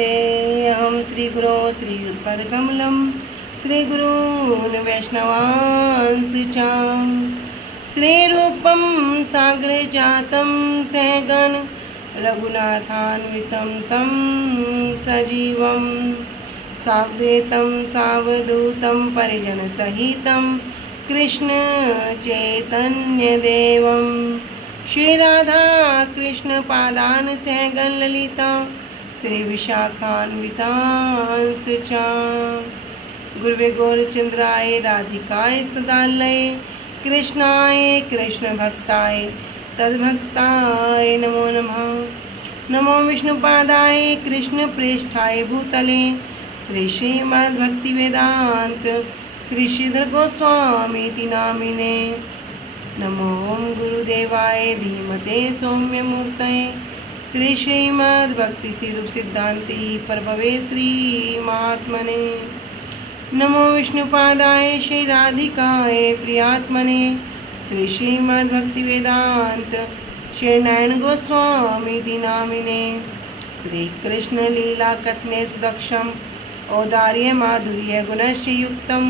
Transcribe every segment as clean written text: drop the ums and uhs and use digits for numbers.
अहम श्रीगुरो श्रीयुतपदकमलं श्रीगुरून् वैष्णवांश्चां श्रीरूपं साग्रजातं सहगण रघुनाथान्वितं तं सजीवं सावधूतं सावधूतं परिजनसहितं कृष्णचैतन्यदेवं श्रीराधा कृष्णपादान् सहगण ललिता श्री विशाखान्वितांश च गुरुवे गौरचंद्राय राधिकाय सदालय कृष्णाय कृष्णभक्ताय तद्भक्ताय नमो नमः। नमो विष्णुपादाय कृष्णप्रेष्ठाय भूतले श्री श्रीमद्भक्तिवेदांत श्री श्रीधर गोस्वामीति नामिने। नमो गुरुदेवाय धीमते सौम्यमूर्तये श्री श्रीमद् भक्ति स्वरूप सिद्धांति प्रभवे श्री महात्मने। नमो विष्णुपादाय श्री राधिकाय प्रियात्मने श्री श्रीमद् भक्ति वेदांत श्री नयन गोस्वामी नामिने। श्री कृष्ण लीला कथने सुदक्षम औदार्य माधुर्य गुणश्च युक्तम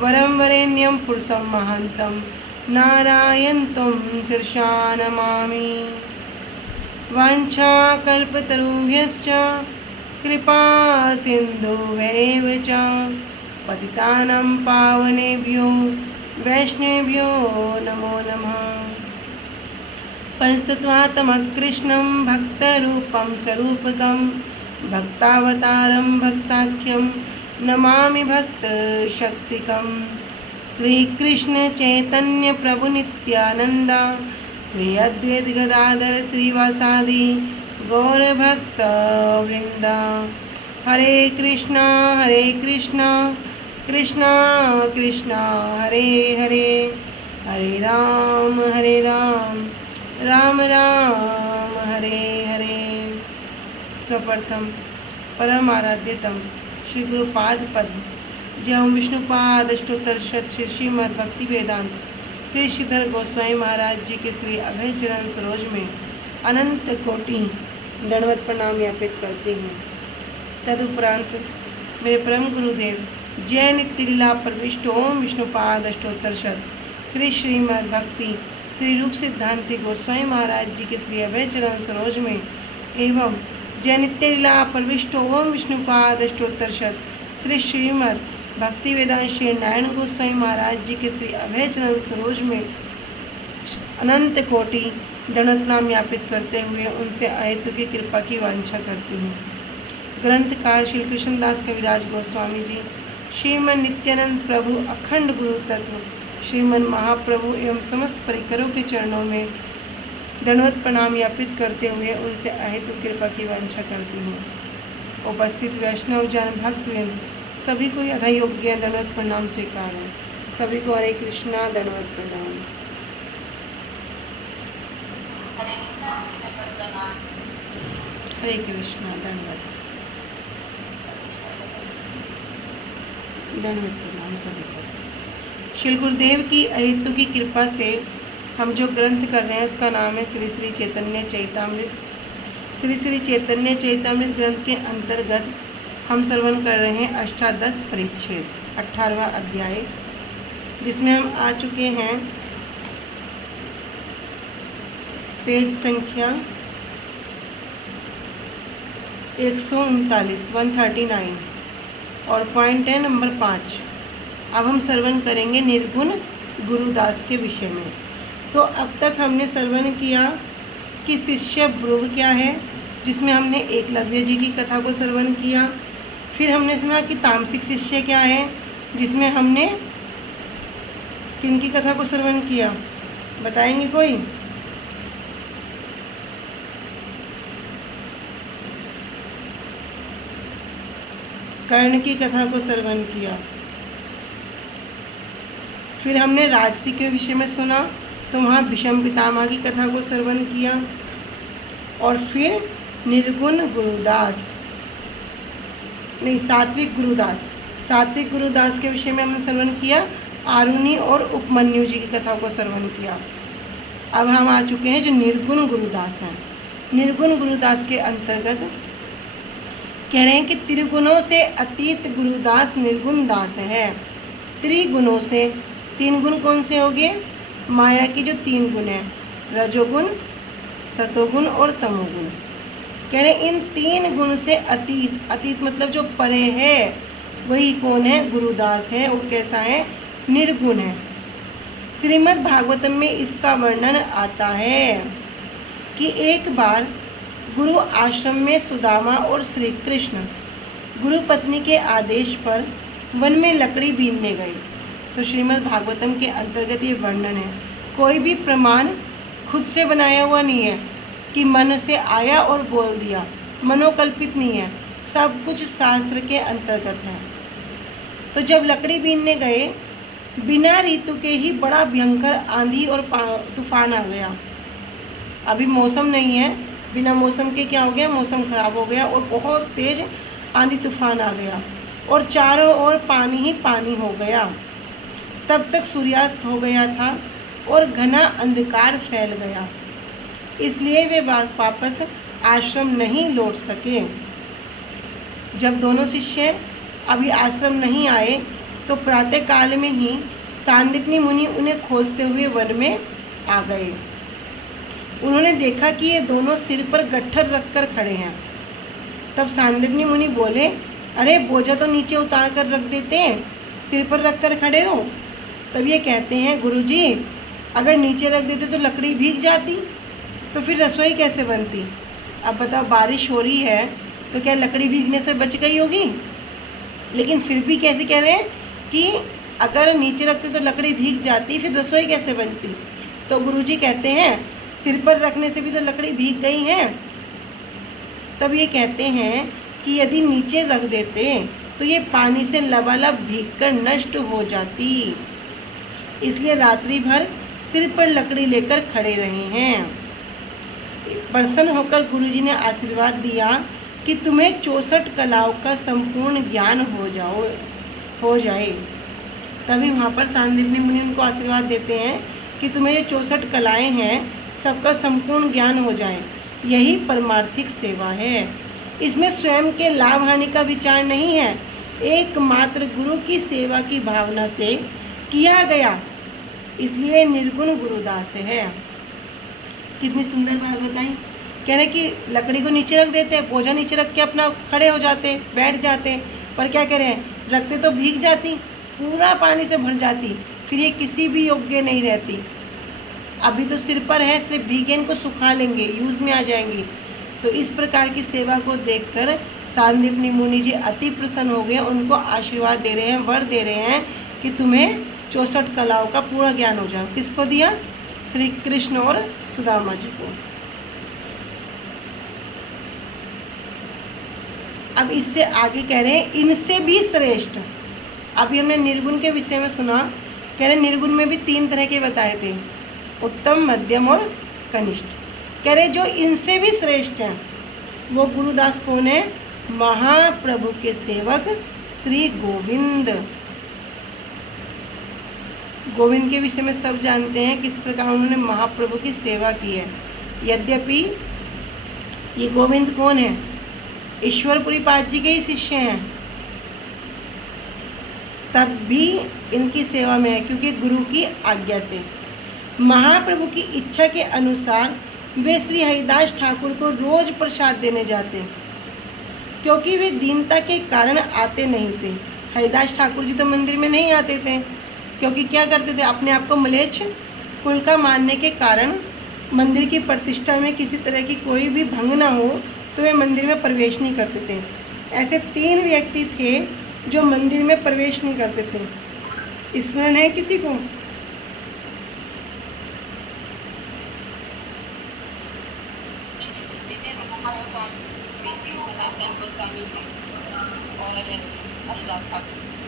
वरम वरेण्यम पुरुषम महांतम नारायण तुम शीर्षा नमामि। वाञ्छाकल्पतरुभ्यश्च कृपा सिन्धुभ्यैव च पतितानां पावनेभ्यो वैष्णवेभ्यो नमो नमः। पंचतत्त्वात्मकृष्णं भक्तरूपं स्वरूपकं भक्तावतारं भक्ताख्यं नमामि भक्तशक्तिकं। श्रीकृष्ण चैतन्य प्रभु नित्यानंद श्री अद्वैत गदाधर श्रीवासादि गौर भक्त वृंदा। हरे कृष्णा कृष्णा कृष्णा हरे हरे, हरे राम राम राम हरे हरे। स्वप्रथम परम आराध्यतम श्री गुरुपाद पद्म जय ओम विष्णुपाद अष्टोत्तर शत श्री श्रीमद् भक्ति वेदांत श्री श्रीधर गोस्वामी महाराज जी के श्री अभय चरण सरोज में अनंत कोटि दंडवत प्रणाम ज्ञापित करती हूँ। तदुपरांत मेरे परम गुरुदेव जय नित्य लीला प्रविष्ट ओम विष्णुपाद अष्टोत्तर शत श्री श्रीमद् भक्ति श्री रूप सिद्धांति गोस्वामी महाराज जी के श्री अभय चरण सरोज में एवं जय नित्य लीला प्रविष्ट ओम विष्णुपाद अष्टोत्तर शत श्री श्रीमद् भक्ति वेदांत श्री नारायण गोस्वामी महाराज जी के श्री अभय चरण सरोज में अनंत कोटि दंडवत प्रणाम ज्ञापित करते हुए उनसे अहेतु की कृपा की वांछा करती हूँ। ग्रंथकार श्री कृष्णदास कविराज गोस्वामी जी, श्रीमन नित्यानंद प्रभु अखंड गुरु तत्व श्रीमन महाप्रभु एवं समस्त परिकरों के चरणों में दंडवत प्रणाम ज्ञापित करते हुए उनसे अहेतु कृपा की वांछा करती हूँ। उपस्थित वैष्णव जन भक्तवृंद सभी को यथा योग्य दंडवत प्रणाम स्वीकार है। सभी को हरे कृष्णा दंडवत प्रणाम। हरे कृष्णा दंडवत प्रणाम सभी को। श्री गुरुदेव की अहेतु की कृपा से हम जो ग्रंथ कर रहे हैं उसका नाम है श्री श्री चैतन्य चैतामृत। श्री श्री चैतन्य चैतामृत ग्रंथ के अंतर्गत हम श्रवण कर रहे हैं अष्टादश परिच्छेद 18वां अध्याय, जिसमें हम आ चुके हैं पेज संख्या 139 और पॉइंट है नंबर 5। अब हम श्रवण करेंगे निर्गुण गुरुदास के विषय में। तो अब तक हमने श्रवण किया कि शिष्य ब्रुव क्या है, जिसमें हमने एकलव्य जी की कथा को श्रवण किया। फिर हमने सुना कि तामसिक शिष्य क्या है, जिसमें हमने किनकी कथा को श्रवण किया, बताएंगे कोई? कर्ण की कथा को श्रवण किया। फिर हमने राजसी के विषय में सुना, तो वहाँ भीष्म पितामह की कथा को श्रवण किया। और फिर निर्गुण गुरुदास नहीं सात्विक गुरुदास के विषय में हमने श्रवण किया। आरुणि और उपमन्यु जी की कथा को श्रवण किया। अब हम आ चुके हैं जो निर्गुण गुरुदास हैं। निर्गुण गुरुदास के अंतर्गत कह रहे हैं कि त्रिगुणों से अतीत गुरुदास निर्गुण दास है। त्रिगुणों से, 3 गुण कौन से हो गए? माया के जो 3 गुण हैं, रजोगुण, सतोगुण और तमोगुण। कह रहे इन 3 गुण से अतीत, अतीत मतलब जो परे है, वही कौन है? गुरुदास है। वो कैसा है? निर्गुण है। श्रीमद् भागवतम में इसका वर्णन आता है कि एक बार गुरु आश्रम में सुदामा और श्री कृष्ण गुरु पत्नी के आदेश पर वन में लकड़ी बीनने गए। तो श्रीमद् भागवतम के अंतर्गत ये वर्णन है। कोई भी प्रमाण खुद से बनाया हुआ नहीं है कि मन से आया और बोल दिया, मनोकल्पित नहीं है, सब कुछ शास्त्र के अंतर्गत है। तो जब लकड़ी बीनने गए, बिना ऋतु के ही बड़ा भयंकर आंधी और तूफान आ गया। अभी मौसम नहीं है, बिना मौसम के क्या हो गया? मौसम खराब हो गया और बहुत तेज आंधी तूफान आ गया और चारों ओर पानी ही पानी हो गया। तब तक सूर्यास्त हो गया था और घना अंधकार फैल गया, इसलिए वे वापस आश्रम नहीं लौट सके। जब दोनों शिष्य अभी आश्रम नहीं आए तो प्रातःकाल में ही सांदीपनी मुनि उन्हें खोजते हुए वन में आ गए। उन्होंने देखा कि ये दोनों सिर पर गट्ठर रखकर खड़े हैं। तब सांदीपनी मुनि बोले, अरे बोझा तो नीचे उतार कर रख देते हैं, सिर पर रख कर खड़े हो। तब ये कहते हैं, गुरुजी अगर नीचे रख देते तो लकड़ी भीग जाती, तो फिर रसोई कैसे बनती? अब बताओ, बारिश हो रही है तो क्या लकड़ी भीगने से बच गई होगी? लेकिन फिर भी कैसे कह रहे हैं कि अगर नीचे रखते तो लकड़ी भीग जाती, फिर रसोई कैसे बनती? तो गुरुजी कहते हैं, सिर पर रखने से भी तो लकड़ी भीग गई है। तब ये कहते हैं कि यदि नीचे रख देते तो ये पानी से लबालब भीगकर नष्ट हो जाती, इसलिए रात्रि भर सिर पर लकड़ी लेकर खड़े रहे हैं। प्रसन्न होकर गुरुजी ने आशीर्वाद दिया कि तुम्हें 64 कलाओं का संपूर्ण ज्ञान हो जाए। तभी वहाँ पर सांदीपनी मुनि उनको आशीर्वाद देते हैं कि तुम्हें ये 64 कलाएँ हैं, सबका संपूर्ण ज्ञान हो जाए। यही परमार्थिक सेवा है। इसमें स्वयं के लाभ हानि का विचार नहीं है, एकमात्र गुरु की सेवा की भावना से किया गया, इसलिए निर्गुण गुरुदास है। कितनी सुंदर बात बताई। कह रहे कि लकड़ी को नीचे रख देते हैं, बोझा नीचे रख के अपना खड़े हो जाते, बैठ जाते, पर क्या कह रहे हैं, रखते तो भीग जाती, पूरा पानी से भर जाती, फिर ये किसी भी योग्य नहीं रहती। अभी तो सिर पर है, सिर्फ भीगे इनको सुखा लेंगे, यूज़ में आ जाएंगी। तो इस प्रकार की सेवा को देखकर सांदीपनी मुनि जी अति प्रसन्न हो गए। उनको आशीर्वाद दे रहे हैं, वर दे रहे हैं कि तुम्हें 64 कलाओं का पूरा ज्ञान हो जाए। किसको दिया? श्री कृष्ण और सुदामा जी को। अब इससे आगे कह रहे हैं, इनसे भी श्रेष्ठ। अभी हमने निर्गुण के विषय में सुना, कह रहे निर्गुण में भी 3 तरह के बताए थे, उत्तम, मध्यम और कनिष्ठ। कह रहे जो इनसे भी श्रेष्ठ हैं वो गुरुदास कौन है? महाप्रभु के सेवक श्री गोविंद। गोविंद के विषय में सब जानते हैं किस प्रकार उन्होंने महाप्रभु की सेवा की है। यद्यपि ये गोविंद कौन है? ईश्वरपुरी पाद जी के ही शिष्य हैं, तब भी इनकी सेवा में है, क्योंकि गुरु की आज्ञा से, महाप्रभु की इच्छा के अनुसार वे श्री हरिदास ठाकुर को रोज प्रसाद देने जाते, क्योंकि वे दीनता के कारण आते नहीं थे। हरिदास ठाकुर जी तो मंदिर में नहीं आते थे, क्योंकि क्या करते थे, अपने आप को म्लेच्छ कुल का मानने के कारण मंदिर की प्रतिष्ठा में किसी तरह की कोई भी भंग ना हो तो वे मंदिर में प्रवेश नहीं करते थे। ऐसे 3 व्यक्ति थे जो मंदिर में प्रवेश नहीं करते थे। स्मरण है किसी को?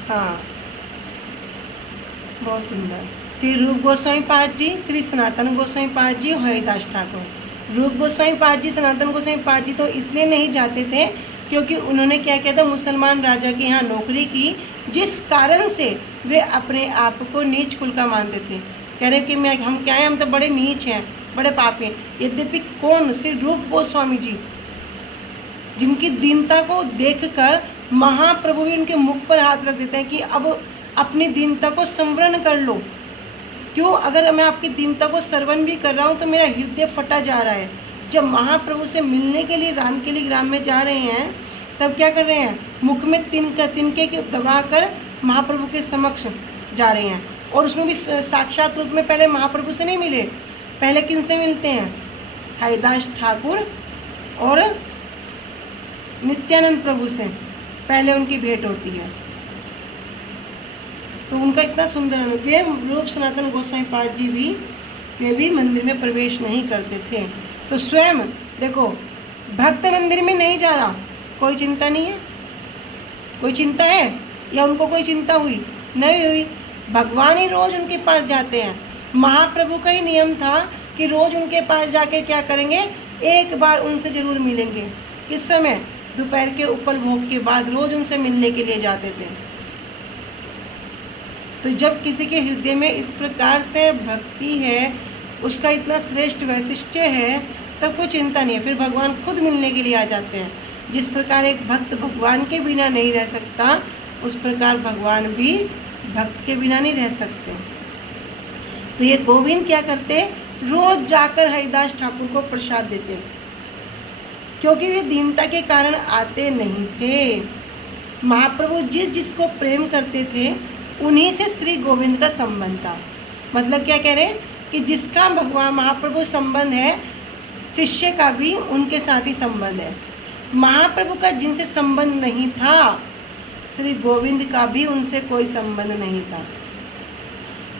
हाँ, बहुत सुंदर। श्री रूप गोस्वामी पाद जी, श्री सनातन गोस्वामी पाद जी, हरिदास ठाकुर। रूप गोस्वामी पाद जी, सनातन गोस्वामी पाद जी तो इसलिए नहीं जाते थे क्योंकि उन्होंने क्या किया था, मुसलमान राजा के यहाँ नौकरी की, जिस कारण से वे अपने आप को नीच कुल का मानते थे। कह रहे कि हम क्या हैं, हम तो बड़े नीच हैं, बड़े पापी हैं। यद्यपि कौन? श्री रूप गोस्वामी जी, जिनकी दीनता को देखकर महाप्रभु भी उनके मुख पर हाथ रख देते हैं कि अब अपनी दीनता को संवरण कर लो। क्यों? अगर मैं आपकी दीनता को श्रवण भी कर रहा हूँ तो मेरा हृदय फटा जा रहा है। जब महाप्रभु से मिलने के लिए रामकेली ग्राम में जा रहे हैं तब क्या कर रहे हैं? मुख में तिनके के दबाकर महाप्रभु के समक्ष जा रहे हैं, और उसमें भी साक्षात रूप में पहले महाप्रभु से नहीं मिले। पहले किन से मिलते हैं? हरिदास ठाकुर और नित्यानंद प्रभु से पहले उनकी भेंट होती है। तो उनका इतना सुंदर अनुभव। रूप सनातन गोस्वामी पाद जी भी वे भी मंदिर में प्रवेश नहीं करते थे। तो स्वयं देखो, भक्त मंदिर में नहीं जा रहा, कोई चिंता नहीं है। कोई चिंता है या उनको कोई चिंता हुई? नहीं हुई। भगवान ही रोज उनके पास जाते हैं। महाप्रभु का ही नियम था कि रोज उनके पास जाके क्या करेंगे? एक बार उनसे जरूर मिलेंगे। किस समय? दोपहर के उपल भोग के बाद रोज उनसे मिलने के लिए जाते थे। तो जब किसी के हृदय में इस प्रकार से भक्ति है, उसका इतना श्रेष्ठ वैशिष्ट्य है, तब कोई चिंता नहीं है। फिर भगवान खुद मिलने के लिए आ जाते हैं। जिस प्रकार एक भक्त भगवान के बिना नहीं रह सकता, उस प्रकार भगवान भी भक्त के बिना नहीं रह सकते। तो ये गोविंद क्या करते? रोज जाकर हरिदास ठाकुर को प्रसाद देते, क्योंकि वे दीनता के कारण आते नहीं थे। महाप्रभु जिस जिसको प्रेम करते थे उन्हीं से श्री गोविंद का संबंध था। मतलब क्या कह रहे हैं कि जिसका भगवान महाप्रभु संबंध है, शिष्य का भी उनके साथ ही संबंध है। महाप्रभु का जिनसे संबंध नहीं था, श्री गोविंद का भी उनसे कोई संबंध नहीं था।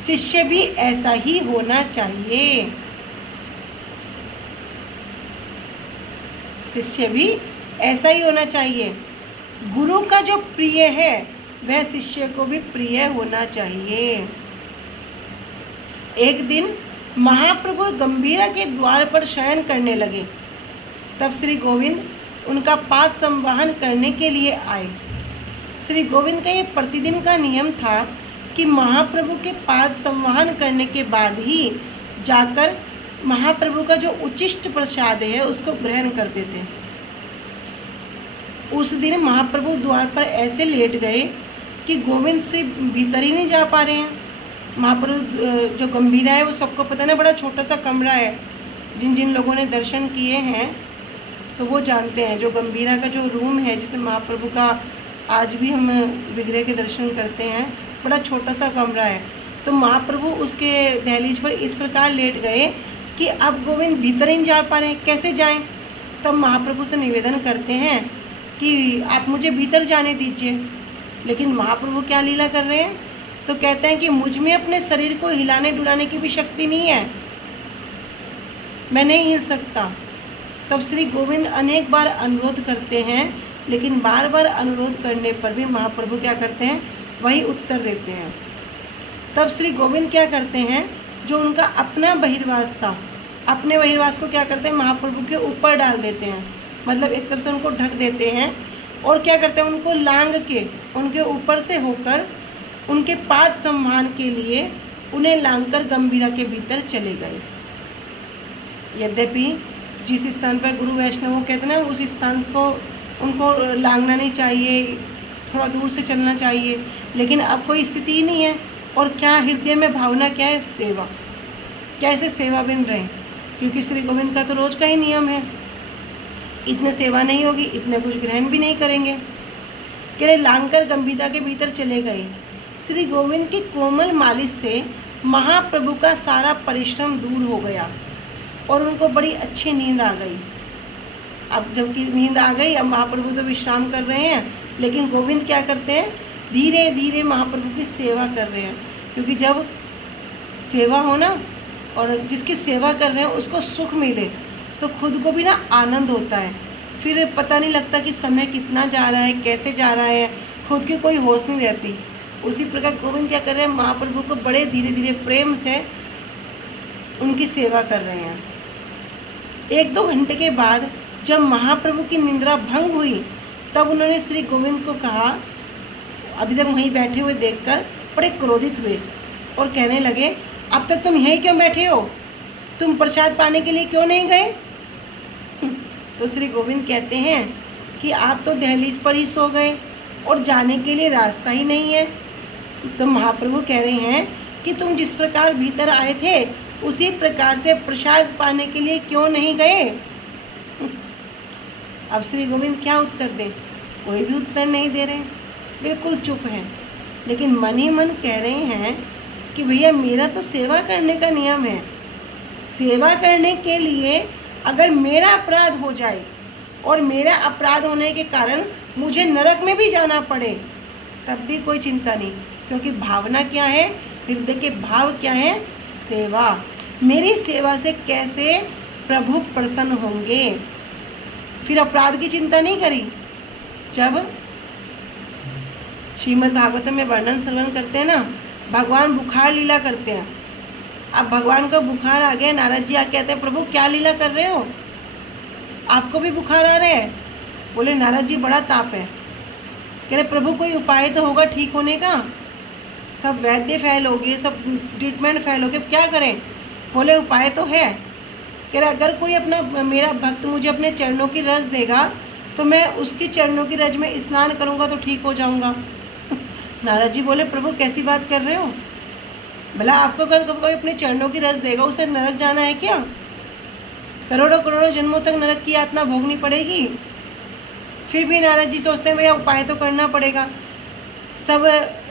शिष्य भी ऐसा ही होना चाहिए। शिष्य भी ऐसा ही होना चाहिए। गुरु का जो प्रिय है वह शिष्य को भी प्रिय होना चाहिए। एक दिन महाप्रभु गंभीरा के द्वार पर शयन करने लगे। तब श्री गोविंद उनका पाद संवहन करने के लिए आए। श्री गोविंद का ये प्रतिदिन का नियम था कि महाप्रभु के पाद संवहन करने के बाद ही जाकर महाप्रभु का जो उचिष्ट प्रसाद है उसको ग्रहण करते थे। उस दिन महाप्रभु द्वार पर ऐसे लेट गए कि गोविंद से भीतर ही नहीं जा पा रहे हैं। महाप्रभु जो गंभीरा है वो सबको पता ना, बड़ा छोटा सा कमरा है। जिन जिन लोगों ने दर्शन किए हैं तो वो जानते हैं। जो गंभीरा का जो रूम है, जिसे महाप्रभु का आज भी हम विग्रह के दर्शन करते हैं, बड़ा छोटा सा कमरा है। तो महाप्रभु उसके दहलीज पर इस प्रकार लेट गए कि अब गोविंद भीतर ही नहीं जा पा रहे हैं, कैसे जाएं? तब महाप्रभु से निवेदन करते हैं कि आप मुझे भीतर जाने दीजिए। लेकिन महाप्रभु क्या लीला कर रहे हैं? तो कहते हैं कि मुझ में अपने शरीर को हिलाने डुलाने की भी शक्ति नहीं है, मैं नहीं हिल सकता। तब श्री गोविंद अनेक बार अनुरोध करते हैं, लेकिन बार बार अनुरोध करने पर भी महाप्रभु क्या करते हैं? वही उत्तर देते हैं। तब श्री गोविंद क्या करते हैं? जो उनका अपना बहिर्वास था, अपने बहिर्वास को क्या करते हैं? महाप्रभु के ऊपर डाल देते हैं। मतलब एक तरह से उनको ढक देते हैं। और क्या करते हैं? उनको लांग के उनके ऊपर से होकर उनके पाद सम्मान के लिए उन्हें लांघकर गंभीरा के भीतर चले गए। यद्यपि जिस स्थान पर गुरु वैष्णव कहते हैं ना, उस स्थान को उनको लांघना नहीं चाहिए, थोड़ा दूर से चलना चाहिए, लेकिन अब कोई स्थिति ही नहीं है। और क्या हृदय में भावना क्या है? सेवा। कैसे सेवा बिन रहे हैं? क्योंकि श्री गोविंद का तो रोज का ही नियम है, इतने सेवा नहीं होगी, इतने कुछ ग्रहण भी नहीं करेंगे। कह रहे लांघकर गंभीरा के भीतर चले गए। श्री गोविंद की कोमल मालिश से महाप्रभु का सारा परिश्रम दूर हो गया और उनको बड़ी अच्छी नींद आ गई। अब जबकि नींद आ गई, अब महाप्रभु तो विश्राम कर रहे हैं, लेकिन गोविंद क्या करते हैं? धीरे धीरे महाप्रभु की सेवा कर रहे हैं। क्योंकि जब सेवा हो ना, और जिसकी सेवा कर रहे हैं उसको सुख मिले, तो खुद को भी ना आनंद होता है। फिर पता नहीं लगता कि समय कितना जा रहा है, कैसे जा रहा है, खुद की कोई होश नहीं रहती। उसी प्रकार गोविंद क्या कर रहे हैं? महाप्रभु को बड़े धीरे धीरे प्रेम से उनकी सेवा कर रहे हैं। 1-2 घंटे के बाद जब महाप्रभु की निंद्रा भंग हुई, तब उन्होंने श्री गोविंद को कहा, अभी तक वहीं बैठे हुए देखकर बड़े क्रोधित हुए और कहने लगे, अब तक तुम यहीं क्यों बैठे हो? तुम प्रसाद पाने के लिए क्यों नहीं गए? तो श्री गोविंद कहते हैं कि आप तो दहलीज पर ही सो गए और जाने के लिए रास्ता ही नहीं है। तो महाप्रभु कह रहे हैं कि तुम जिस प्रकार भीतर आए थे उसी प्रकार से प्रसाद पाने के लिए क्यों नहीं गए। अब श्री गोविंद क्या उत्तर दे? कोई भी उत्तर नहीं दे रहे, बिल्कुल चुप हैं। लेकिन मन ही मन कह रहे हैं कि भैया मेरा तो सेवा करने का नियम है। सेवा करने के लिए अगर मेरा अपराध हो जाए और मेरा अपराध होने के कारण मुझे नरक में भी जाना पड़े तब भी कोई चिंता नहीं, क्योंकि भावना क्या है, हृदय के भाव क्या है? सेवा। मेरी सेवा से कैसे प्रभु प्रसन्न होंगे। फिर अपराध की चिंता नहीं करी। जब श्रीमद् भागवतम में वर्णन श्रवण करते हैं ना, भगवान बुखार लीला करते हैं। अब भगवान को बुखार आ गया, नारद जी आके कहते हैं प्रभु क्या लीला कर रहे हो, आपको भी बुखार आ रहा है? बोले नारद जी बड़ा ताप है। कह रहे प्रभु कोई उपाय तो होगा ठीक होने का, सब वैद्य फेल हो गए, सब ट्रीटमेंट फेल हो गए, क्या करें? बोले उपाय तो है। कह रहे अगर कोई अपना मेरा भक्त मुझे अपने चरणों की रस देगा तो मैं उसकी चरणों की रज में स्नान करूँगा तो ठीक हो जाऊँगा। नारद जी बोले प्रभु कैसी बात कर रहे हो? भला आपको अगर कोई अपने चरणों की रस देगा उसे नरक जाना है क्या? करोड़ों करोड़ों जन्मों तक नरक की यातना भोगनी पड़ेगी। फिर भी नारद जी सोचते हैं भैया उपाय तो करना पड़ेगा। सब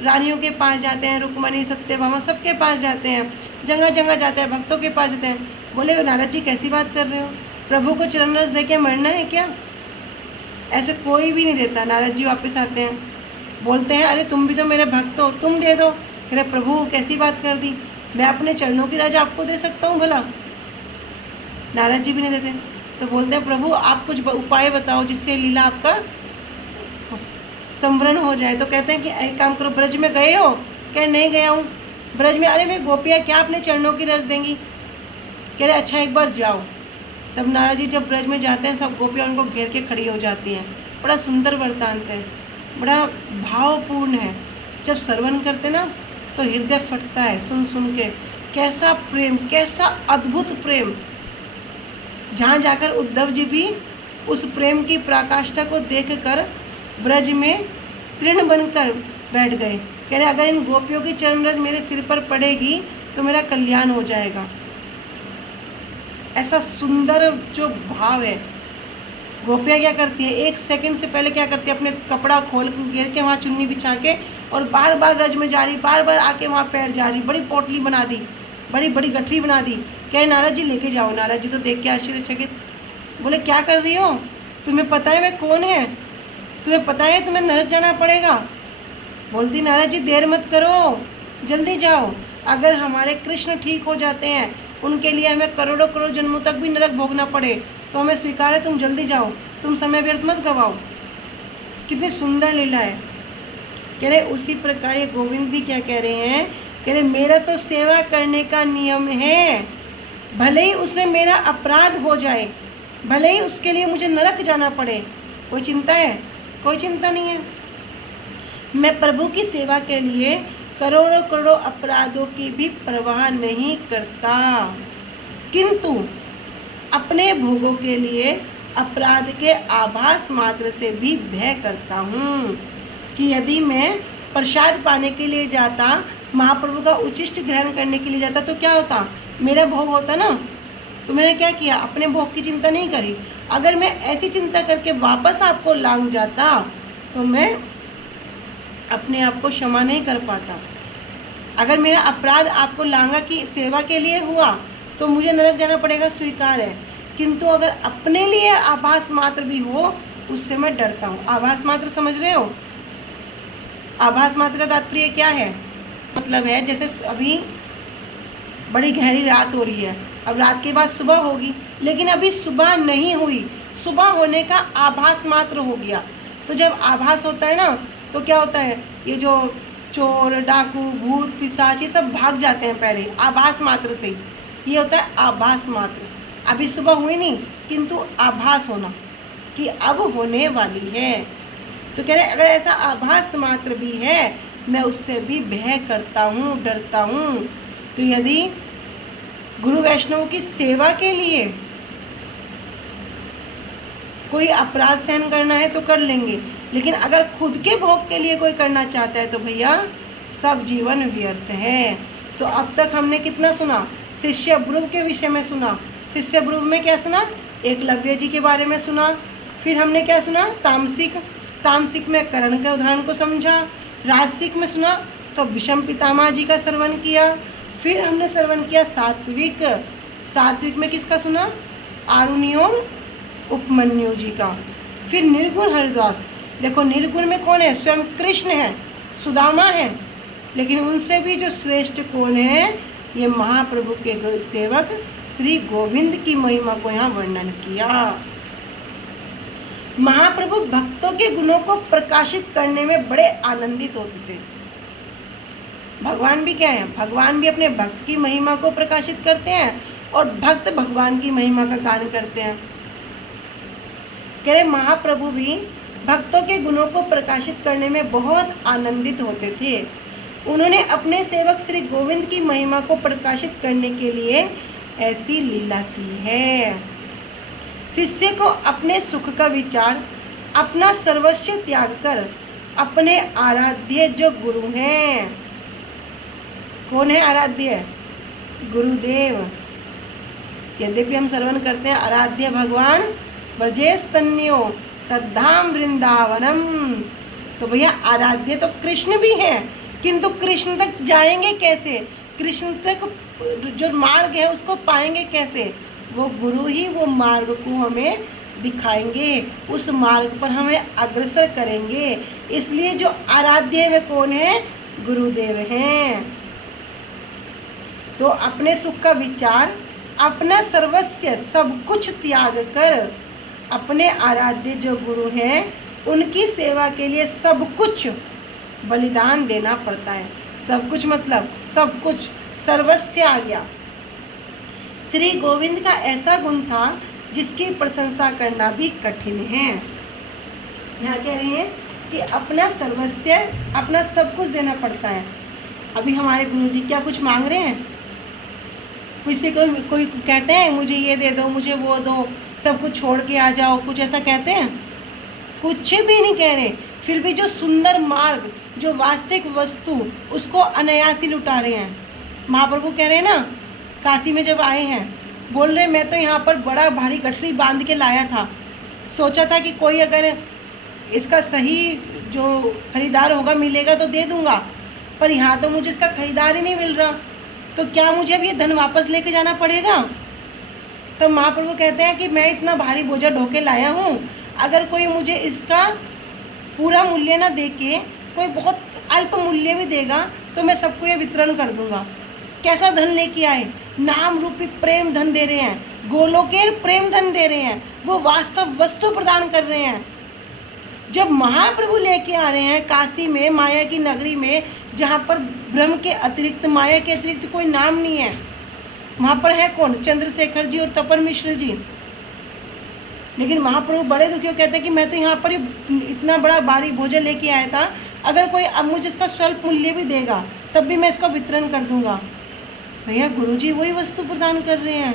रानियों के पास जाते हैं, रुक्मणी सत्यभामा सबके पास जाते हैं, जगह जगह जाते हैं, भक्तों के पास जाते हैं। बोले नारद जी कैसी बात कर रहे हो, प्रभु को चरण रस दे के मरना है क्या? ऐसे कोई भी नहीं देता। नारद जी वापस आते हैं, बोलते हैं अरे तुम भी तो मेरे भक्त हो, तुम दे दो। कह रहे प्रभु कैसी बात कर दी, मैं अपने चरणों की रज आपको दे सकता हूँ भला? नारद जी भी नहीं देते। तो बोलते हैं प्रभु आप कुछ उपाय बताओ जिससे लीला आपका संवरण हो जाए। तो कहते हैं कि एक काम करो, ब्रज में गए हो? कह नहीं गया हूँ। ब्रज में अरे मैं गोपियाँ क्या अपने चरणों की रस देंगी? कह रहे अच्छा एक बार जाओ। तब नारद जी जब ब्रज में जाते हैं सब गोपियाँ उनको घेर के खड़ी हो जाती हैं। बड़ा सुंदर वृत्तांत है, बड़ा भावपूर्ण है। जब श्रवण करते ना तो हृदय फटता है सुन सुन के। कैसा प्रेम, कैसा अद्भुत प्रेम। जहाँ जाकर उद्धव जी भी उस प्रेम की पराकाष्ठा को देखकर ब्रज में तृण बनकर बैठ गए। कह रहे अगर इन गोपियों की चरण रज मेरे सिर पर पड़ेगी तो मेरा कल्याण हो जाएगा। ऐसा सुंदर जो भाव है। गोपियाँ क्या करती है, एक सेकंड से पहले क्या करती है, अपने कपड़ा खोल घेर के वहाँ चुन्नी बिछा के और बार बार रज में जा रही, बार बार आके वहाँ पैर जा रही, बड़ी पोटली बना दी, बड़ी बड़ी गठरी बना दी। कहे नारद जी लेके जाओ। नारद जी तो देख के आश्चर्यचकित, बोले क्या कर रही हो, तुम्हें पता है मैं कौन है, तुम्हें पता है तुम्हें नरक जाना पड़ेगा? बोलती नारद जी देर मत करो, जल्दी जाओ। अगर हमारे कृष्ण ठीक हो जाते हैं उनके लिए हमें करोड़ों करोड़ जन्मों तक भी नरक भोगना पड़े तो हमें स्वीकार है, तुम जल्दी जाओ, तुम समय व्यर्थ मत गवाओ। कितनी सुंदर लीला है। कह रहे उसी प्रकार ये गोविंद भी क्या कह रहे हैं, कह रहे मेरा तो सेवा करने का नियम है, भले ही उसमें मेरा अपराध हो जाए, भले ही उसके लिए मुझे नरक जाना पड़े, कोई चिंता है? कोई चिंता नहीं है। मैं प्रभु की सेवा के लिए करोड़ों करोड़ों अपराधों की भी परवाह नहीं करता, किंतु अपने भोगों के लिए अपराध के आभास मात्र से भी भय करता हूँ कि यदि मैं प्रसाद पाने के लिए जाता, महाप्रभु का उचिष्ट ग्रहण करने के लिए जाता तो क्या होता, मेरा भोग होता ना। तो मैंने क्या किया, अपने भोग की चिंता नहीं करी। अगर मैं ऐसी चिंता करके वापस आपको लांग जाता तो मैं अपने आप को क्षमा नहीं कर पाता। अगर मेरा अपराध आपको लांगा की सेवा के लिए हुआ तो मुझे नरक जाना पड़ेगा, स्वीकार है, किंतु अगर अपने लिए आभास मात्र भी हो उससे मैं डरता हूँ। आभास मात्र समझ रहे हो? आभास मात्र का तात्पर्य क्या है? मतलब है जैसे अभी बड़ी गहरी रात हो रही है, अब रात के बाद सुबह होगी, लेकिन अभी सुबह नहीं हुई, सुबह होने का आभास मात्र हो गया। तो जब आभास होता है ना तो क्या होता है, ये जो चोर डाकू भूत पिशाच ये सब भाग जाते हैं पहले आभास मात्र से ही। ये होता है आभास मात्र। अभी सुबह हुई नहीं किंतु आभास होना कि अब होने वाली है। तो कह रहे अगर ऐसा आभास मात्र भी है मैं उससे भी भय करता हूँ, डरता हूँ। तो यदि गुरु वैष्णव की सेवा के लिए कोई अपराध सहन करना है तो कर लेंगे, लेकिन अगर खुद के भोग के लिए कोई करना चाहता है तो भैया सब जीवन व्यर्थ है। तो अब तक हमने कितना सुना? शिष्य ब्रूव के विषय में सुना। शिष्य ब्रूव में क्या सुना? एकलव्य जी के बारे में सुना। फिर हमने क्या सुना? तामसिक। तामसिक में कर्ण के उदाहरण को समझा। राजसिक में सुना तो भीष्म पितामह जी का श्रवण किया। फिर हमने श्रवण किया सात्विक। सात्विक में किसका सुना? आरुणि और उपमन्यु जी का। फिर निर्गुण हरिदास। देखो निर्गुण में कौन है? स्वयं कृष्ण है, सुदामा है, लेकिन उनसे भी जो श्रेष्ठ कौन है? ये महाप्रभु के सेवक श्री गोविंद की महिमा को यहाँ वर्णन किया। महाप्रभु भक्तों के गुणों को प्रकाशित करने में बड़े आनंदित होते थे। भगवान भी क्या है? भगवान भी अपने भक्त की महिमा को प्रकाशित करते हैं और भक्त भगवान की महिमा का गान करते हैं। कह रहे महाप्रभु भी भक्तों के गुणों को प्रकाशित करने में बहुत आनंदित होते थे। उन्होंने अपने सेवक श्री गोविंद की महिमा को प्रकाशित करने के लिए ऐसी लीला की है। शिष्य को अपने सुख का विचार, अपना सर्वस्व त्याग कर अपने आराध्य जो गुरु हैं, कौन है आराध्य? गुरुदेव। यद्यपि हम श्रवण करते हैं आराध्य भगवान ब्रजेश तन्यो तद्धाम वृंदावनम, तो भैया आराध्य तो कृष्ण भी हैं, किंतु कृष्ण तक जाएंगे कैसे? कृष्ण तक जो मार्ग है उसको पाएंगे कैसे? वो गुरु ही वो मार्ग को हमें दिखाएंगे, उस मार्ग पर हमें अग्रसर करेंगे। इसलिए जो आराध्य में कौन है? गुरुदेव हैं। तो अपने सुख का विचार, अपना सर्वस्व सब कुछ त्याग कर अपने आराध्य जो गुरु हैं उनकी सेवा के लिए सब कुछ बलिदान देना पड़ता है। सब कुछ मतलब सब कुछ, सर्वस्व आ गया। श्री गोविंद का ऐसा गुण था जिसकी प्रशंसा करना भी कठिन है। यहाँ कह रहे हैं कि अपना सर्वस्व, अपना सब कुछ देना पड़ता है। अभी हमारे गुरुजी क्या कुछ मांग रहे हैं? किसी कोई कहते हैं मुझे ये दे दो, मुझे वो दो, सब कुछ छोड़ के आ जाओ, कुछ ऐसा कहते हैं? कुछ भी नहीं कह रहे। फिर भी जो सुंदर मार्ग, जो वास्तविक वस्तु, उसको अनायास लुटा रहे हैं। महाप्रभु कह रहे हैं ना, काशी में जब आए हैं बोल रहे मैं तो यहाँ पर बड़ा भारी गठरी बांध के लाया था, सोचा था कि कोई अगर इसका सही जो खरीदार होगा मिलेगा तो दे दूँगा, पर यहाँ तो मुझे इसका खरीदार ही नहीं मिल रहा, तो क्या मुझे अब ये धन वापस लेके जाना पड़ेगा? तो महाप्रभु कहते हैं कि मैं इतना भारी बोझा ढोके लाया हूँ, अगर कोई मुझे इसका पूरा मूल्य ना दे के कोई बहुत अल्प मूल्य भी देगा तो मैं सबको ये वितरण कर दूंगा। कैसा धन लेके आए? नाम रूपी प्रेम धन दे रहे हैं, गोलोकेर प्रेम धन दे रहे हैं, वो वास्तव वस्तु प्रदान कर रहे हैं। जब महाप्रभु लेके आ रहे हैं काशी में, माया की नगरी में, जहाँ पर ब्रह्म के अतिरिक्त, माया के अतिरिक्त कोई नाम नहीं है, वहाँ पर है कौन? चंद्रशेखर जी और तपन मिश्र जी। लेकिन महाप्रभु बड़े दुखी हो कहते हैं कि मैं तो यहाँ पर इतना बड़ा भारी भोजन लेके आया था, अगर कोई अब मुझे इसका स्वल्प मूल्य भी देगा तब भी मैं इसका वितरण कर दूंगा। भैया गुरुजी वही वस्तु प्रदान कर रहे हैं,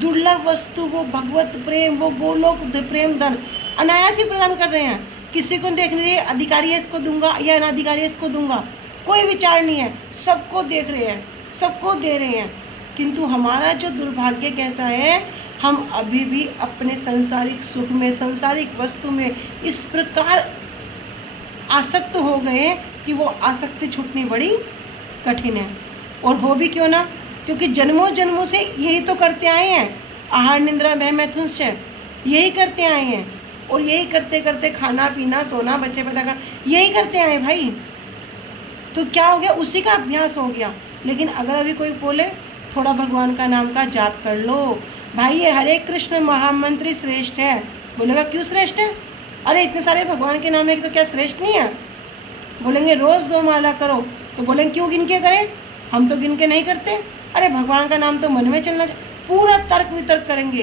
दुर्लभ वस्तु, वो भगवत प्रेम, वो गोलोक प्रेम धन अनायास ही प्रदान कर रहे हैं। किसी को देखने लिए अधिकारी है इसको दूंगा या अनाधिकारी है इसको दूंगा, कोई विचार नहीं है, सबको देख रहे हैं, सबको दे रहे हैं। किंतु हमारा जो दुर्भाग्य कैसा है, हम अभी भी अपने सांसारिक सुख में, सांसारिक वस्तु में इस प्रकार आसक्त हो गए कि वो आसक्ति छूटनी बड़ी कठिन है। और हो भी क्यों ना, क्योंकि जन्मों जन्मों से यही तो करते आए हैं, आहार निंद्रा भय मैथुन से यही करते आए हैं, और यही करते करते खाना पीना सोना बच्चे पैदा करना यही करते आए भाई। तो क्या हो गया? उसी का अभ्यास हो गया। लेकिन अगर अभी कोई बोले थोड़ा भगवान का नाम का जाप कर लो भाई, ये हरे कृष्ण महामंत्री श्रेष्ठ है, बोलेगा क्यों श्रेष्ठ है? अरे इतने सारे भगवान के नाम है तो क्या श्रेष्ठ नहीं है? बोलेंगे रोज़ 2 माला करो, तो बोलेंगे क्यों गिन के करें, हम तो गिन के नहीं करते। अरे भगवान का नाम तो मन में चलना चाहिए। पूरा तर्क वितर्क करेंगे,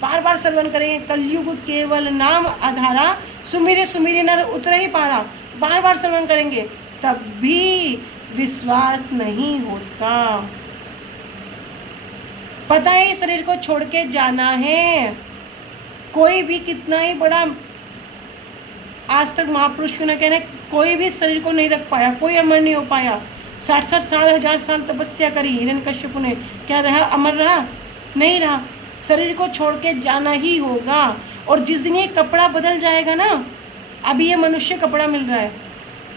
बार बार श्रवण करेंगे, कलयुग केवल नाम आधारा, सुमिरे सुमिरे नर उतरे ही पारा, बार बार श्रवण करेंगे, तब भी विश्वास नहीं होता। पता है इस शरीर को छोड़ के जाना है, कोई भी कितना ही बड़ा आज तक महापुरुष क्यों ना कहने, कोई भी शरीर को नहीं रख पाया, कोई अमर नहीं हो पाया। 60 साल 1000 साल तपस्या करी हिरण्यकश्यप ने, क्या रहा? अमर रहा? नहीं रहा। शरीर को छोड़ के जाना ही होगा। और जिस दिन ये कपड़ा बदल जाएगा ना, अभी ये मनुष्य कपड़ा मिल रहा है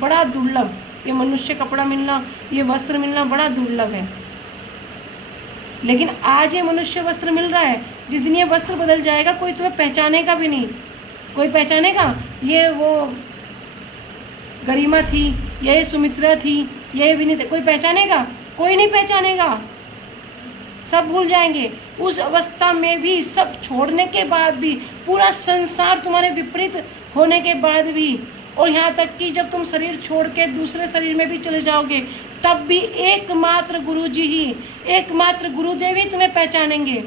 बड़ा दुर्लभ, ये मनुष्य कपड़ा मिलना, ये वस्त्र मिलना बड़ा दुर्लभ है, लेकिन आज ये मनुष्य वस्त्र मिल रहा है। जिस दिन ये वस्त्र बदल जाएगा, कोई तुम्हें पहचानेगा भी नहीं। कोई पहचानेगा ये वो गरिमा थी, ये सुमित्रा थी, ये विनीत, कोई पहचानेगा? कोई नहीं पहचानेगा, सब भूल जाएंगे। उस अवस्था में भी, सब छोड़ने के बाद भी, पूरा संसार तुम्हारे विपरीत होने के बाद भी, और यहाँ तक कि जब तुम शरीर छोड़ के दूसरे शरीर में भी चले जाओगे, तब भी एकमात्र गुरु जी ही, एकमात्र गुरुदेव ही तुम्हें पहचानेंगे।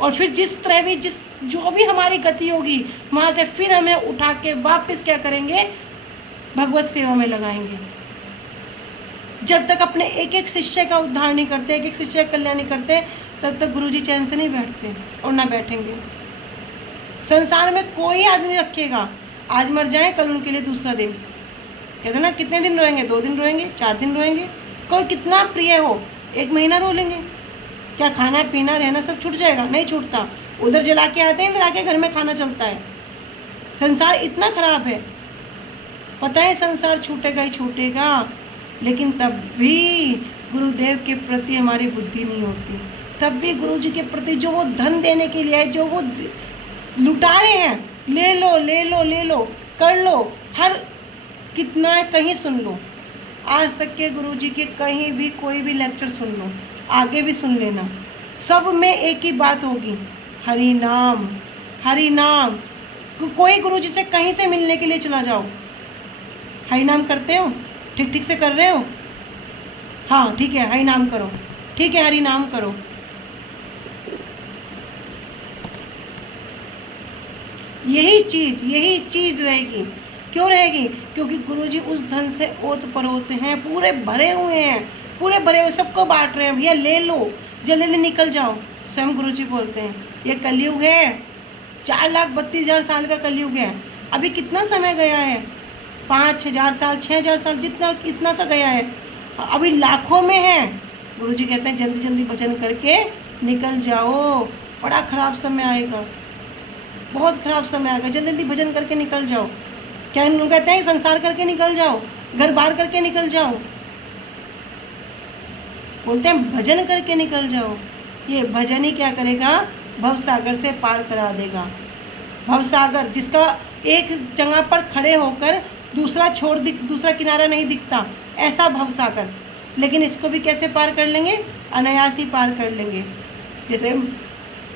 और फिर जिस तरह भी जो भी हमारी गति होगी, वहाँ से फिर हमें उठा के वापस क्या करेंगे? भगवत सेवा में लगाएंगे। जब तक अपने एक एक शिष्य का उद्धार नहीं करते, एक एक शिष्य का कल्याण नहीं करते, तब तक गुरुजी चैन से नहीं बैठते और ना बैठेंगे। संसार में कोई आदमी रखेगा, आज मर जाए कल उनके लिए दूसरा दिन। कहते ना, कितने दिन रोएंगे? 2 दिन रोएंगे, 4 दिन रोएंगे। कोई कितना प्रिय हो, 1 महीना रो लेंगे। क्या खाना पीना रहना सब छूट जाएगा? नहीं छूटता। उधर जला के आते हैं, इधर आके घर में खाना चलता है। संसार इतना खराब है, पता है संसार छूटेगा ही छूटेगा, लेकिन तब भी गुरुदेव के प्रति हमारी बुद्धि नहीं होती। तब भी गुरु जी के प्रति जो वो धन देने के लिए है, जो वो लुटा रहे हैं, ले लो ले लो ले लो, कर लो, हर कितना है कहीं सुन लो। आज तक के गुरु जी के कहीं भी कोई भी लेक्चर सुन लो, आगे भी सुन लेना, सब में एक ही बात होगी, हरि नाम हरि नाम। कोई गुरु जी से कहीं से मिलने के लिए चला जाओ, हरि नाम करते हो? ठीक ठीक से कर रहे हो? हाँ ठीक है, हरि नाम करो, ठीक है हरि नाम करो। यही चीज़ रहेगी। क्यों रहेगी? क्योंकि गुरुजी उस धन से ओत परोत हैं, पूरे भरे हुए हैं, पूरे भरे हुए, सबको बांट रहे हैं। भैया ले लो, जल्दी जल्दी निकल जाओ। स्वयं गुरुजी बोलते हैं, ये कलयुग है, 4,32,000 साल का कलयुग है। अभी कितना समय गया है? 5,000 साल, 6,000 साल, जितना इतना सा गया है, अभी लाखों में है। गुरुजी कहते हैं जल्दी जल्दी भजन करके निकल जाओ, बड़ा ख़राब समय आएगा, बहुत ख़राब समय आएगा, जल्दी जल्दी भजन करके निकल जाओ। क्या कहते हैं? संसार करके निकल जाओ, घर बार करके निकल जाओ, बोलते हैं भजन करके निकल जाओ। ये भजन ही क्या करेगा? भवसागर से पार करा देगा। भवसागर जिसका एक जगह पर खड़े होकर दूसरा किनारा नहीं दिखता, ऐसा भवसागर। लेकिन इसको भी कैसे पार कर लेंगे? अनायास ही पार कर लेंगे। जैसे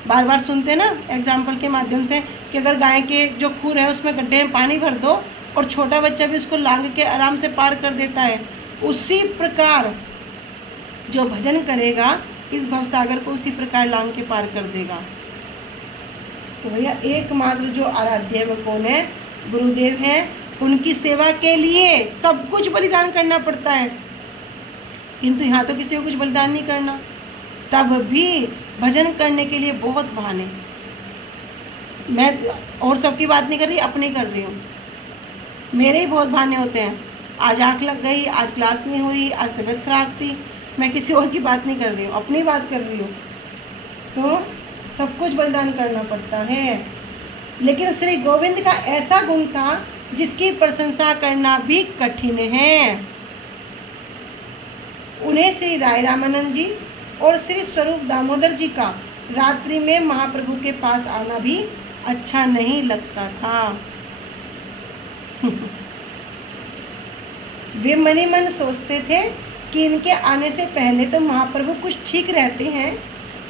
बार बार सुनते हैं ना एग्जाम्पल के माध्यम से, कि अगर गाय के जो खूर है उसमें गड्ढे में पानी भर दो और छोटा बच्चा भी उसको लांग के आराम से पार कर देता है, उसी प्रकार जो भजन करेगा इस भवसागर को उसी प्रकार लांग के पार कर देगा। तो भैया एकमात्र जो आराध्य है वो कौन है? गुरुदेव हैं। उनकी सेवा के लिए सब कुछ बलिदान करना पड़ता है, किंतु यहाँ तो किसी को कुछ बलिदान नहीं करना, तब भी भजन करने के लिए बहुत बहाने। मैं और सबकी बात नहीं कर रही, अपनी कर रही हूँ। मेरे ही बहुत बहाने होते हैं, आज आँख लग गई, आज क्लास नहीं हुई, आज तबीयत खराब थी। मैं किसी और की बात नहीं कर रही हूँ, अपनी बात कर रही हूँ। तो सब कुछ बलिदान करना पड़ता है। लेकिन श्री गोविंद का ऐसा गुण था जिसकी प्रशंसा करना भी कठिन है। उन्हें श्री राय रामानंद जी और श्री स्वरूप दामोदर जी का रात्रि में महाप्रभु के पास आना भी अच्छा नहीं लगता था। वे मनी मन सोचते थे कि इनके आने से पहले तो महाप्रभु कुछ ठीक रहते हैं,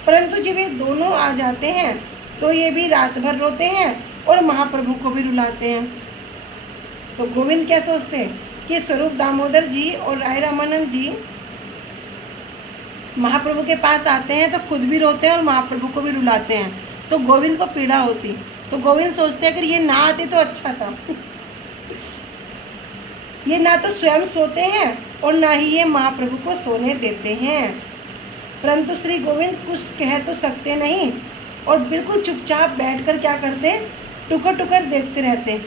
परंतु जब ये दोनों आ जाते हैं तो ये भी रात भर रोते हैं और महाप्रभु को भी रुलाते हैं। तो गोविंद क्या सोचते हैं कि स्वरूप दामोदर जी और राय रामानंद जी महाप्रभु के पास आते हैं तो खुद भी रोते हैं और महाप्रभु को भी रुलाते हैं, तो गोविंद को पीड़ा होती। तो गोविंद सोचते हैं अगर ये ना आते तो अच्छा था। ये ना तो स्वयं सोते हैं और ना ही ये महाप्रभु को सोने देते हैं। परंतु श्री गोविंद कुछ कह तो सकते नहीं, और बिल्कुल चुपचाप बैठकर क्या करते, टुकर टुकर देखते रहते,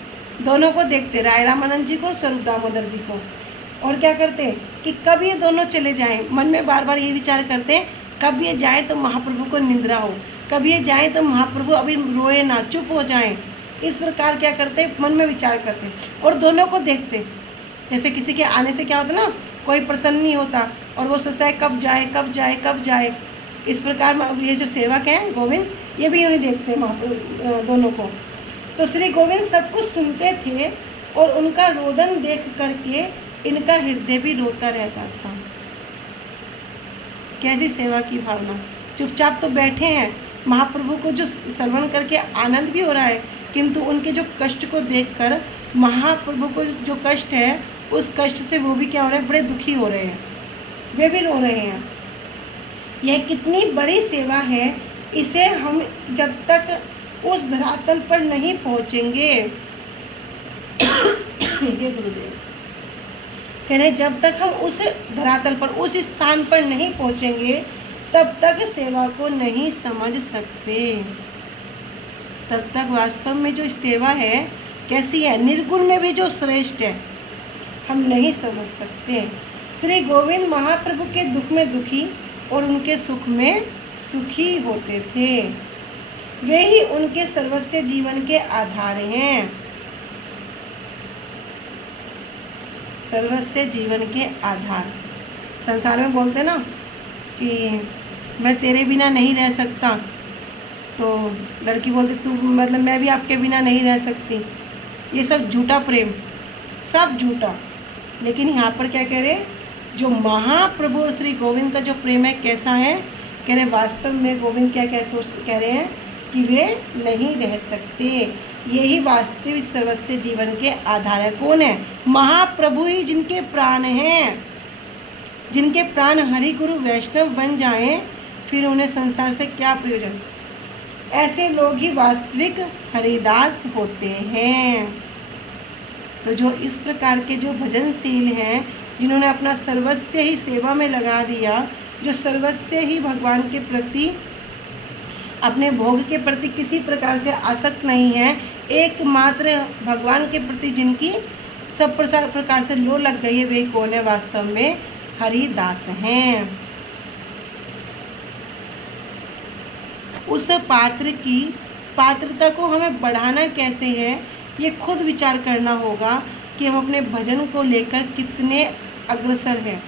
दोनों को देखते, राय रामानंद जी को और स्वरूप दामोदर जी को। और क्या करते कि कब ये दोनों चले जाएं, मन में बार बार ये विचार करते कब ये जाए तो महाप्रभु को निद्रा हो, कब ये जाए तो महाप्रभु अभी रोए ना, चुप हो जाएं। इस प्रकार क्या करते, मन में विचार करते और दोनों को देखते। जैसे किसी के आने से क्या होता ना, कोई प्रसन्न नहीं होता और वो सोचता है कब जाए कब जाए कब जाए। इस प्रकार ये जो सेवक हैं गोविंद, ये भी यूँ ही देखते हैं महाप्रभु दोनों को। तो श्री गोविंद सब कुछ सुनते थे और उनका रोदन देख करके इनका हृदय भी रोता रहता था। कैसी सेवा की भावना, चुपचाप तो बैठे हैं, महाप्रभु को जो श्रवण करके आनंद भी हो रहा है, किंतु उनके जो कष्ट को देखकर महाप्रभु को जो कष्ट है, उस कष्ट से वो भी क्या हो रहे हैं, बड़े दुखी हो रहे हैं, वे भी रो रहे हैं। यह कितनी बड़ी सेवा है, इसे हम जब तक उस धरातल पर नहीं पहुँचेंगे ये गुरुदेव कह रहे, जब तक हम उस धरातल पर, उस स्थान पर नहीं पहुँचेंगे तब तक सेवा को नहीं समझ सकते। तब तक वास्तव में जो सेवा है कैसी है, निर्गुण में भी जो श्रेष्ठ है, हम नहीं समझ सकते। श्री गोविंद महाप्रभु के दुख में दुखी और उनके सुख में सुखी होते थे। वे ही उनके सर्वस्व जीवन के आधार हैं। सर्वस्व जीवन के आधार, संसार में बोलते ना कि मैं तेरे बिना नहीं रह सकता, तो लड़की बोलती तू, मतलब मैं भी आपके बिना नहीं रह सकती। ये सब झूठा प्रेम, सब झूठा। लेकिन यहाँ पर क्या कह रहे, जो महाप्रभु और श्री गोविंद का जो प्रेम है कैसा है, कह रहे वास्तव में गोविंद क्या क्या सोचते, कह रहे हैं कि वे नहीं रह सकते। यही वास्तविक सर्वस्व जीवन के आधार है। कौन है, महाप्रभु ही, जिनके प्राण हैं, जिनके प्राण हरि गुरु वैष्णव बन जाएं, फिर उन्हें संसार से क्या प्रयोजन। ऐसे लोग ही वास्तविक हरिदास होते हैं। तो जो इस प्रकार के जो भजनशील हैं, जिन्होंने अपना सर्वस्व ही सेवा में लगा दिया, जो सर्वस्व ही भगवान के प्रति, अपने भोग के प्रति किसी प्रकार से आसक्त नहीं है, एकमात्र भगवान के प्रति जिनकी सब प्रकार से लो लग गई है, वे कौन है, वास्तव में हरिदास हैं। उस पात्र की पात्रता को हमें बढ़ाना कैसे है, ये खुद विचार करना होगा कि हम अपने भजन को लेकर कितने अग्रसर हैं।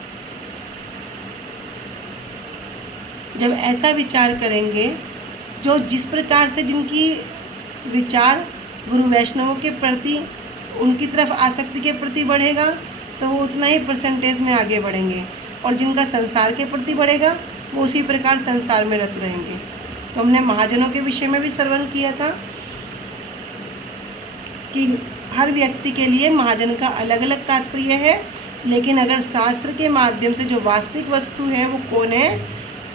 जब ऐसा विचार करेंगे, जो जिस प्रकार से जिनकी विचार गुरु वैष्णवों के प्रति, उनकी तरफ आसक्ति के प्रति बढ़ेगा, तो वो उतना ही परसेंटेज में आगे बढ़ेंगे, और जिनका संसार के प्रति बढ़ेगा वो उसी प्रकार संसार में रत रहेंगे। तो हमने महाजनों के विषय में भी श्रवण किया था कि हर व्यक्ति के लिए महाजन का अलग अलग तात्पर्य है, लेकिन अगर शास्त्र के माध्यम से जो वास्तविक वस्तु है वो कौन है,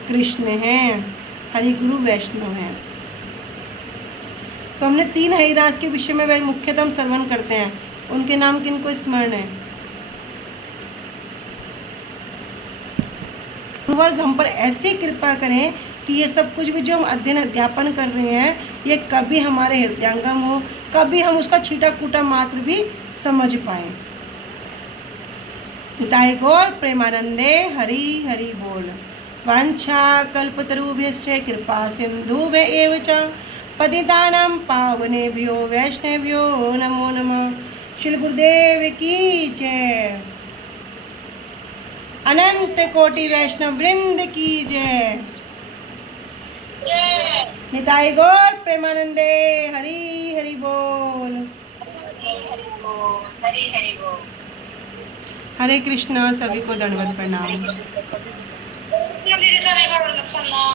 कृष्ण हैं, हरि गुरु वैष्णव हैं। तो हमने 3 हरिदास के विषय में वह मुख्यतः हम श्रवण करते हैं। उनके नाम किन को स्मरण है, गुरुवर्ग हम पर ऐसी कृपा करें कि ये सब कुछ भी जो हम अध्ययन अध्यापन कर रहे हैं, ये कभी हमारे हृदयंगम हो, कभी हम उसका छीटा कूटा मात्र भी समझ पाएं। निताय गौर प्रेमानंदे हरि हरि बोल। वांछा कल्पतरुभ्यश्च कृपा सिंधुभ्य एव च पतितानां पावनेभ्यो वैष्णवेभ्यो नमो नमः। श्री गुरुदेव की जय। अनंत कोटि वैष्णव वृंद की जय। निताय गौर प्रेमानंदे हरि हरि बोल। हरे कृष्णा। सभी को दंडवत प्रणाम।